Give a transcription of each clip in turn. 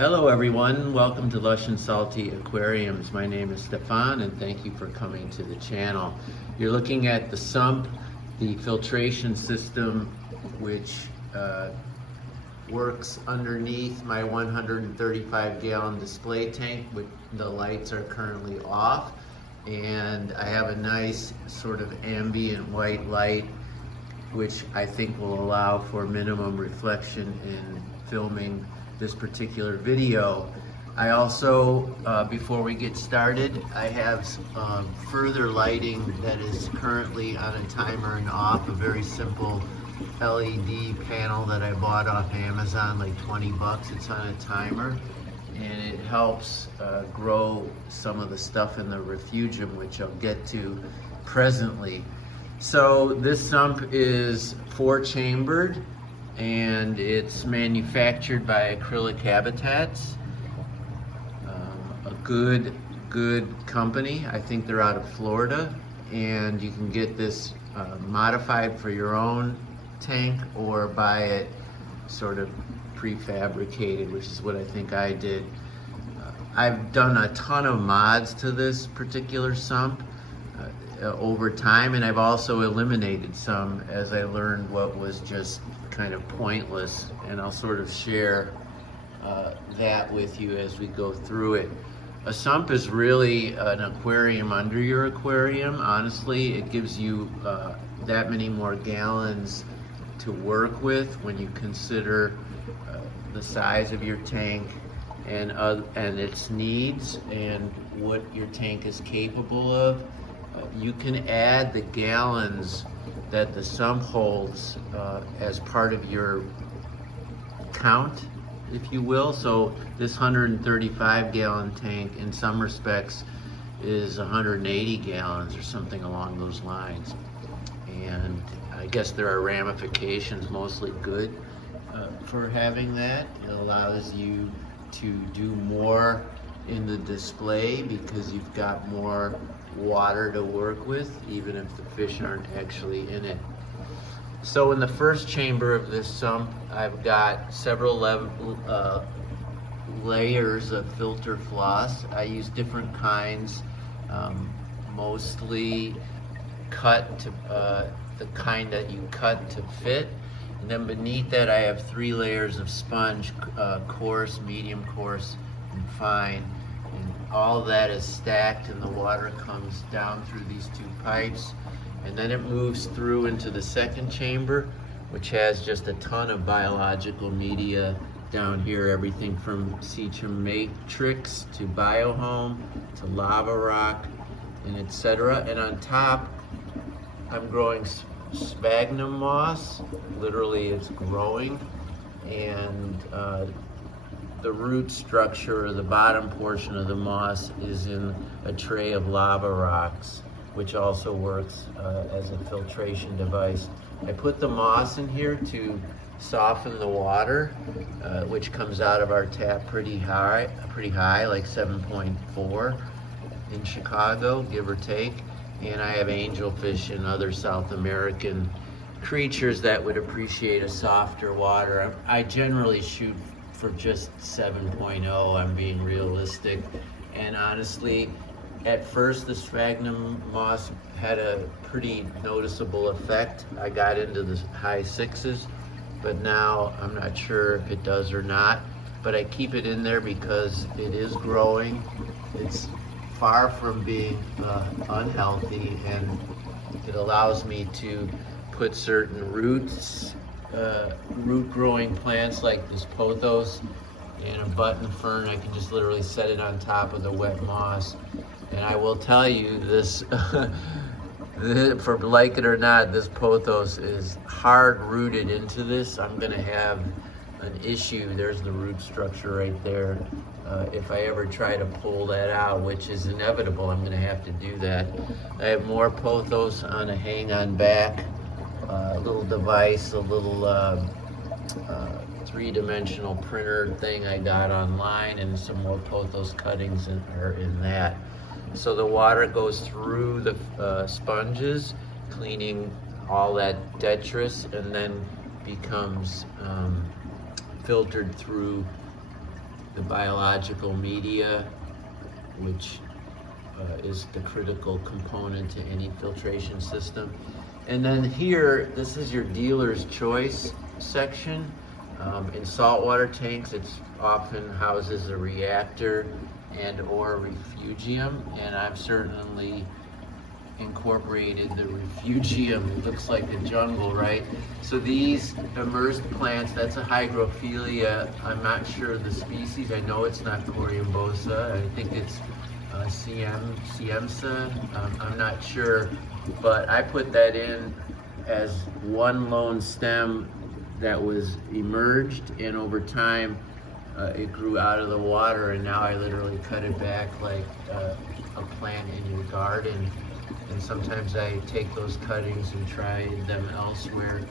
Hello everyone, welcome to Lush and Salty Aquariums. My name is Stefan and thank you for coming to the channel. You're looking at the Sump, the filtration system, which works underneath my 135 gallon display tank, but the lights are currently off. And I have a nice sort of ambient white light, which I think will allow for minimum reflection in filming this particular video. I also, before we get started, I have further lighting that is currently on a timer and off, a very simple LED panel that I bought off Amazon, like 20 bucks. It's on a timer, and it helps grow some of the stuff in the Refugium, which I'll get to presently. So this sump is 4-chambered, and it's manufactured by Acrylic Habitats, a good company. I think they're out of Florida, and you can get this modified for your own tank or buy it sort of prefabricated, which is what I think I did. I've done a ton of mods to this particular sump over time, and I've also eliminated some as I learned what was just kind of pointless, and I'll sort of share that with you as we go through it. A sump is really an aquarium under your aquarium. Honestly, it gives you that many more gallons to work with when you consider the size of your tank and its needs and what your tank is capable of. You can add the gallons that the sump holds as part of your count, if you will. So this 135 gallon tank in some respects is 180 gallons or something along those lines. And I guess there are ramifications, mostly good, for having that. It allows you to do more in the display because you've got more water to work with, even if the fish aren't actually in it. So in the first chamber of this sump, I've got several layers of filter floss. I use different kinds, mostly cut to the kind that you cut to fit. And then beneath that, I have 3 layers of sponge, coarse, medium coarse, and fine. And all that is stacked, and the water comes down through these 2 pipes. And then it moves through into the second chamber, which has just a ton of biological media down here, everything from Seachum matrix to biohome to lava rock, and etc. And on top, I'm growing sphagnum moss. Literally, it's growing, and the root structure, or the bottom portion of the moss, is in a tray of lava rocks, which also works as a filtration device. I put the moss in here to soften the water, which comes out of our tap pretty high, like 7.4 in Chicago, give or take. And I have angelfish and other South American creatures that would appreciate a softer water. I generally shoot for just 7.0, I'm being realistic. And honestly, at first the sphagnum moss had a pretty noticeable effect. I got into the high 6s, but now I'm not sure if it does or not. But I keep it in there because it is growing. It's far from being unhealthy, and it allows me to put certain root growing plants like this pothos and a button fern. I can just literally set it on top of the wet moss. And I will tell you this, for like it or not, this pothos is hard rooted into this. I'm gonna have an issue. There's the root structure right there. If I ever try to pull that out, which is inevitable, I'm gonna have to do that. I have more pothos on a hang-on back, little device, a little 3-dimensional printer thing I got online, and some more pothos cuttings are in that. So the water goes through the sponges, cleaning all that detritus, and then becomes filtered through the biological media, which is the critical component to any filtration system. And then here, this is your dealer's choice section. In saltwater tanks, it often houses a reactor and or refugium, and I've certainly incorporated the refugium. It looks like a jungle, right? So these immersed plants, that's a hygrophila. I'm not sure of the species. I know it's not Coriumbosa. I think it's Siemsa. I'm not sure, but I put that in as one lone stem that was emerged, and over time it grew out of the water, and now I literally cut it back like a plant in your garden. And sometimes I take those cuttings and try them elsewhere.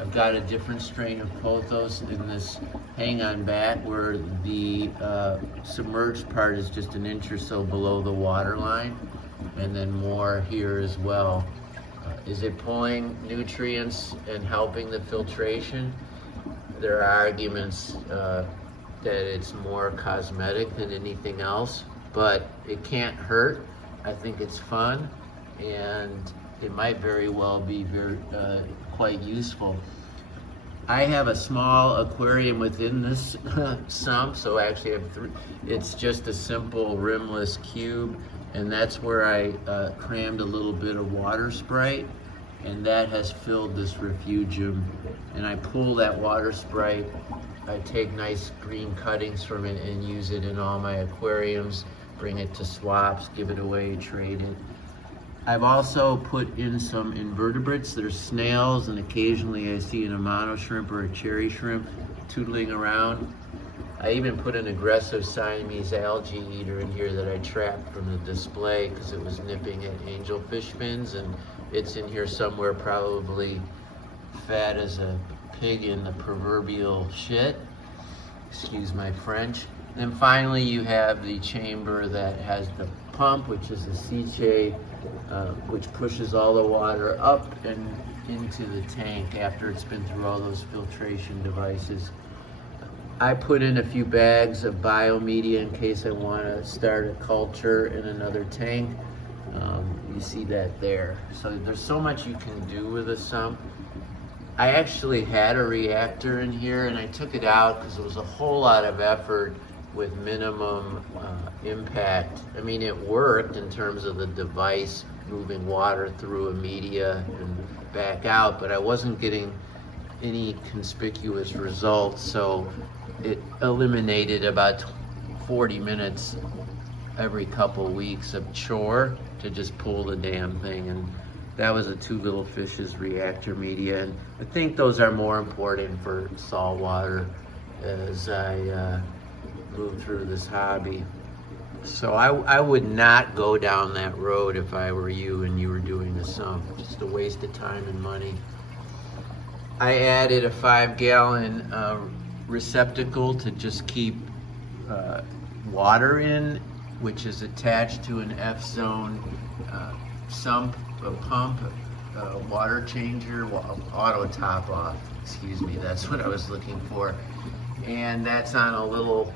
I've got a different strain of pothos in this hang on back where the submerged part is just an inch or so below the water line, and then more here as well. Is it pulling nutrients and helping the filtration? There are arguments that it's more cosmetic than anything else, but it can't hurt. I think it's fun, and it might very well be quite useful. I have a small aquarium within this sump, so actually I have three. It's just a simple rimless cube, and that's where I crammed a little bit of water Sprite, and that has filled this refugium. And I pull that water Sprite, I take nice green cuttings from it and use it in all my aquariums, bring it to swaps, give it away, trade it. I've also put in some invertebrates. There's snails, and occasionally I see an amano shrimp or a cherry shrimp tootling around. I even put an aggressive Siamese algae eater in here that I trapped from the display because it was nipping at angelfish fins, and it's in here somewhere, probably fat as a pig in the proverbial shit. Excuse my French. Then finally you have the chamber that has the pump, which is a Siche, which pushes all the water up and into the tank after it's been through all those filtration devices. I put in a few bags of biomedia in case I want to start a culture in another tank. You see that there. So there's so much you can do with a sump. I actually had a reactor in here, and I took it out because it was a whole lot of effort with minimum impact. I mean, it worked in terms of the device moving water through a media and back out, but I wasn't getting any conspicuous results, so it eliminated about 40 minutes every couple weeks of chore to just pull the damn thing. And that was a Two Little Fishes reactor media, and I think those are more important for saltwater as I move through this hobby. So I would not go down that road if I were you and you were doing the sump. Just a waste of time and money. I added a 5-gallon receptacle to just keep water in, which is attached to an F-zone sump, a pump, water changer, auto top off, excuse me, that's what I was looking for. And that's on a little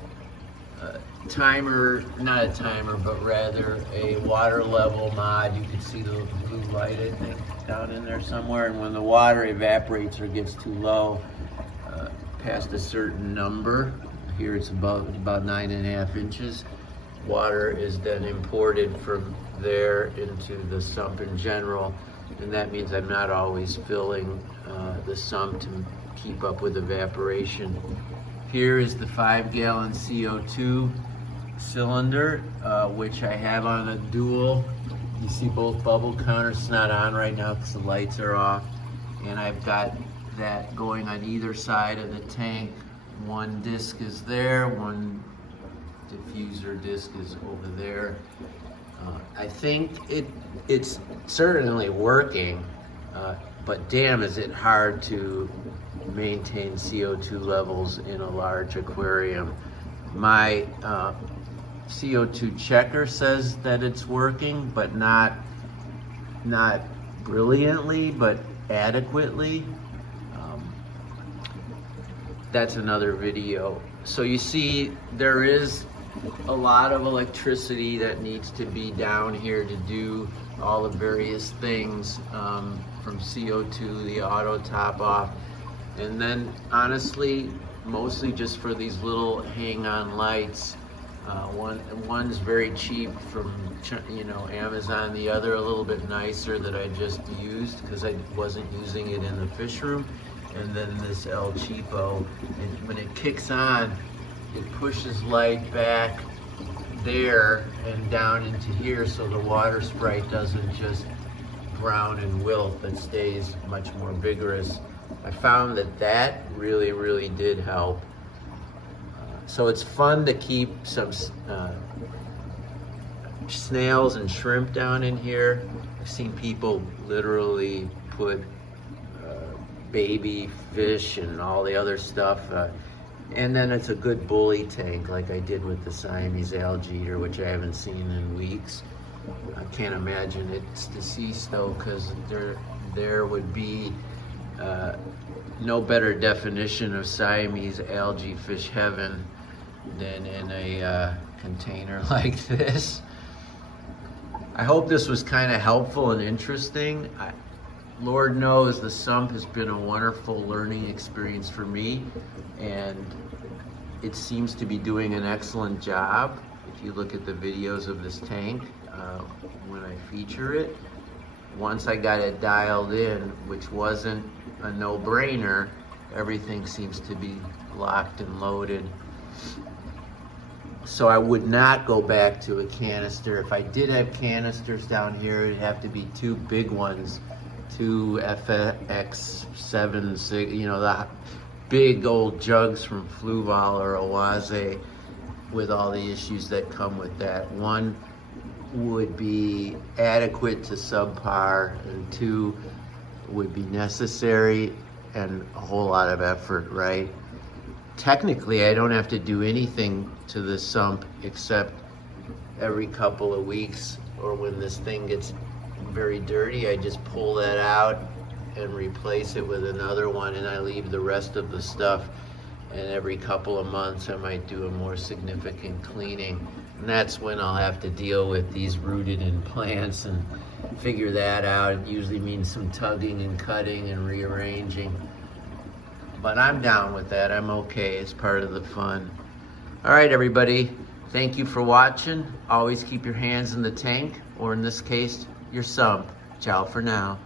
timer, not a timer, but rather a water level mod. You can see the little blue light, I think, down in there somewhere. And when the water evaporates or gets too low, past a certain number, here it's about 9.5 inches, water is then imported from there into the sump in general. And that means I'm not always filling the sump to keep up with evaporation. Here is the 5-gallon CO2 cylinder, which I have on a dual. You see both bubble counters. It's not on right now because the lights are off. And I've got that going on either side of the tank. One disc is there, one diffuser disc is over there. I think it's certainly working, but damn is it hard to maintain CO2 levels in a large aquarium. My CO2 checker says that it's working, but not brilliantly, but adequately. That's another video. So you see, there is a lot of electricity that needs to be down here to do all the various things, from CO2, the auto top off, and then honestly, mostly just for these little hang-on lights. One's very cheap from Amazon, the other a little bit nicer that I just used because I wasn't using it in the fish room, and then this El Cheapo, and when it kicks on, it pushes light back there and down into here, so the water sprite doesn't just brown and wilt, but stays much more vigorous. I found that really did help. So it's fun to keep some snails and shrimp down in here. I've seen people literally put baby fish and all the other stuff. And then it's a good bully tank like I did with the Siamese algae eater, which I haven't seen in weeks. I can't imagine it's deceased though, because there would be no better definition of Siamese algae fish heaven than in a container like this. I hope this was kind of helpful and interesting. Lord knows the Sump has been a wonderful learning experience for me, and it seems to be doing an excellent job. If you look at the videos of this tank, when I feature it, once I got it dialed in, which wasn't a no-brainer, everything seems to be locked and loaded. So I would not go back to a canister. If I did have canisters down here, it'd have to be two big ones, two FX7, the big old jugs from Fluval or Oase, with all the issues that come with that. One would be adequate to subpar, and two would be necessary and a whole lot of effort, right? Technically, I don't have to do anything to the Sump except every couple of weeks, or when this thing gets very dirty, I just pull that out and replace it with another one, and I leave the rest of the stuff, and every couple of months I might do a more significant cleaning, and that's when I'll have to deal with these rooted in plants and figure that out. It usually means some tugging and cutting and rearranging, but I'm down with that. I'm okay. It's part of the fun. All right, everybody, thank you for watching. Always keep your hands in the tank, or in this case, your Sump. Ciao for now.